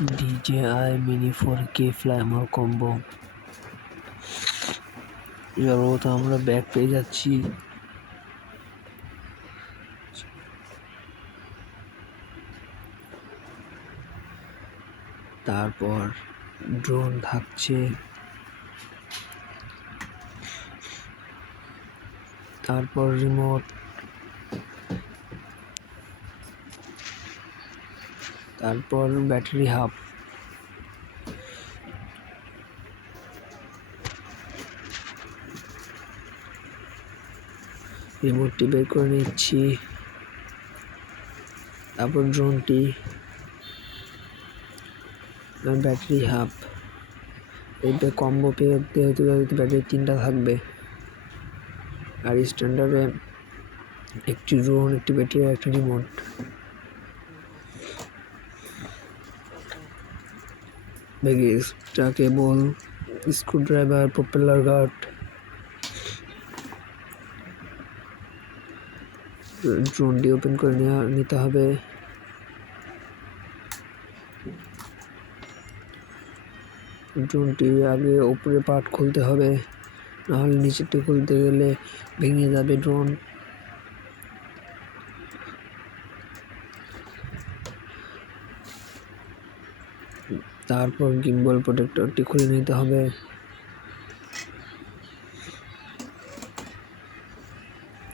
DJI Mini 4K Flymer combo. এবার আমরা ব্যাগ পেয়ে যাচ্ছি। তারপর ড্রোন থাকছে, তারপর রিমোট, তারপর ব্যাটারি হাব, রিমোটটি বের করে নিচ্ছি, তারপর ড্রোনটি, ব্যাটারি হাব। এইটা কম্বো পেয়ে ব্যাটারি 3টা থাকবে, আর স্ট্যান্ডার্ডে একটি ড্রোন, একটি ব্যাটারি, একটা রিমোট। ব্যাগে এক্সট্রা কেবল, স্ক্রুড্রাইভার, প্রপেলার গার্ড। ড্রোনটি ওপেন করে নিতে হবে। ড্রোনটি আগে উপরে পার্ট খুলতে হবে, নাহলে নিচেরটি খুলতে গেলে ভেঙে যাবে ড্রোন। তারপর গিম্বল প্রোটেক্টরটি খুলে নিতে হবে।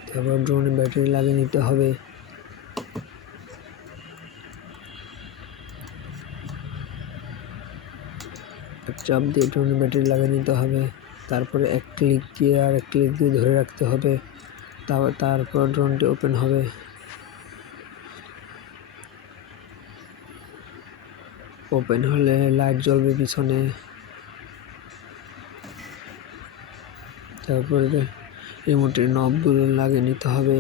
তারপর ড্রোনে ব্যাটারি লাগিয়ে নিতে হবে। চাপ দিয়ে ড্রোনে ব্যাটারি লাগিয়ে নিতে হবে। তারপরে এক ক্লিক দিয়ে আর এক ক্লিক দিয়ে ধরে রাখতে হবে। তারপর ড্রোনটি ওপেন হবে। ওপেন হলে লাইট জ্বলবে পিছনে। তারপরে রিমোটের নবগুলো লাগিয়ে নিতে হবে।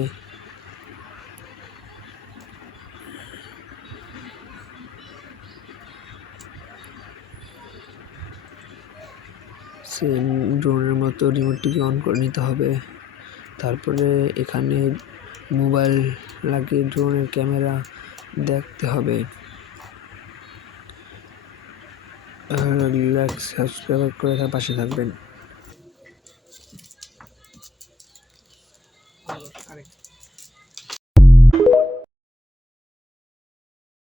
সেম ড্রোনের মতো রিমোটটিকে অন করে নিতে হবে। তারপরে এখানে মোবাইল লাগিয়ে ড্রোনের ক্যামেরা দেখতে হবে। লাইক সাবস্ক্রাইব করে পাশে থাকবেন।